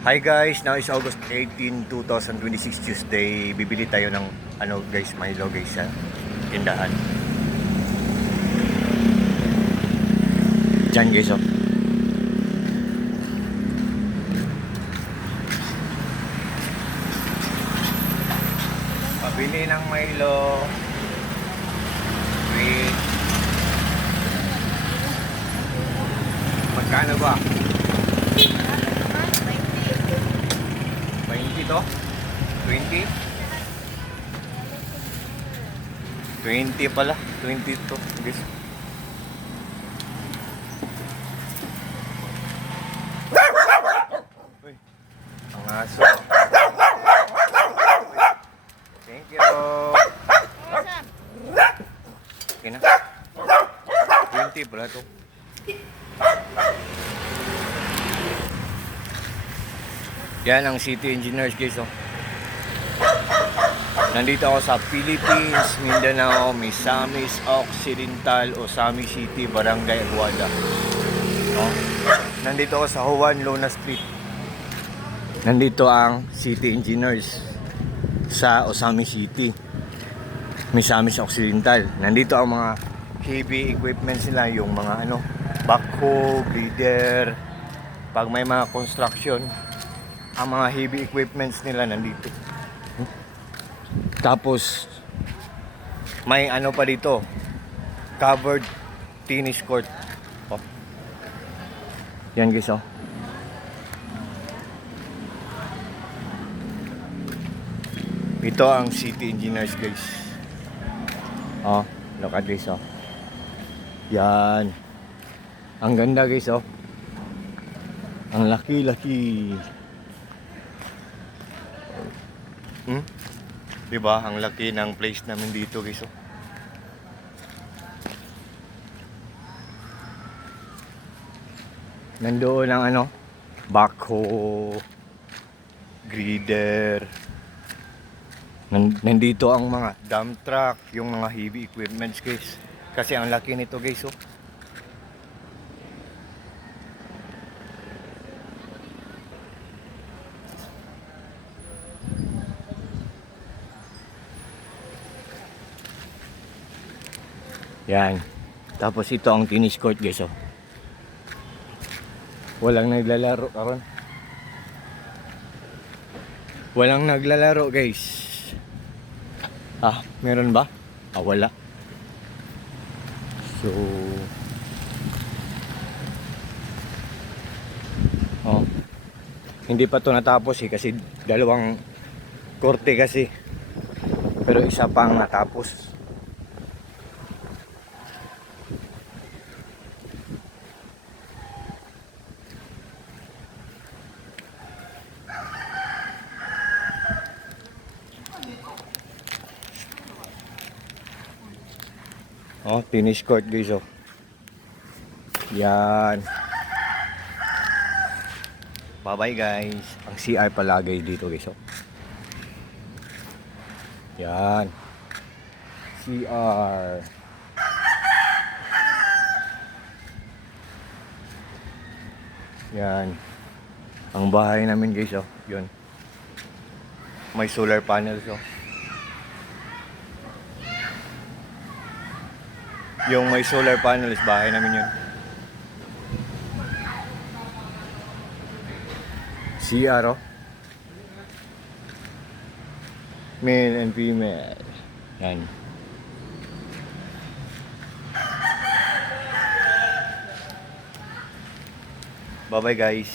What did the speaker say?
Hi guys, now is August 18, 2026 Tuesday. Bibili tayo ng guys, Milo guys sa tindahan. Diyan guys oh. Pabili ng Milo. Wait. Magkano ba? 20 to? 20? 20 pala. 20 to. Guys. Uy. Ang aso. Thank you. Okay na. 20 pala to. Yan ang City Engineers guys oh. Nandito ako sa Philippines, Mindanao, Misamis Occidental, Osami City, Barangay Aguada. Oh. Nandito ako sa Juan Luna Street. Nandito ang City Engineers sa Osami City, Misamis Occidental. Nandito ang mga heavy equipments nila, yung mga backhoe, grader, pag may mga construction. Ang mga heavy equipments nila nandito. Tapos may pa dito, covered tennis court. Oh. Yan guys oh. Ito ang City Engineers guys. Oh, look at this oh. Yan. Ang ganda guys oh. Ang laki-laki. Diba? Ang laki ng place namin dito guys oh. Nandoon ang backhoe, grader. Nandito ang mga dump truck, yung mga heavy equipments guys. Kasi ang laki nito guys oh. Yan. Tapos ito ang tennis court guys oh. Walang naglalaro karon. Walang naglalaro guys. Ah, meron ba? Ah, wala. So oh. Hindi pa to natapos kasi dalawang korte kasi. Pero isa pang natapos. Oh, tennis court guys oh. Yan. Bye-bye guys. Ang CR palagay dito guys oh. Yan. CR. Yan. Ang bahay namin guys oh. Yun. May solar panels oh. Yung may solar panels, bahay namin yun. CR oh. Male and female. Yan. Bye bye guys.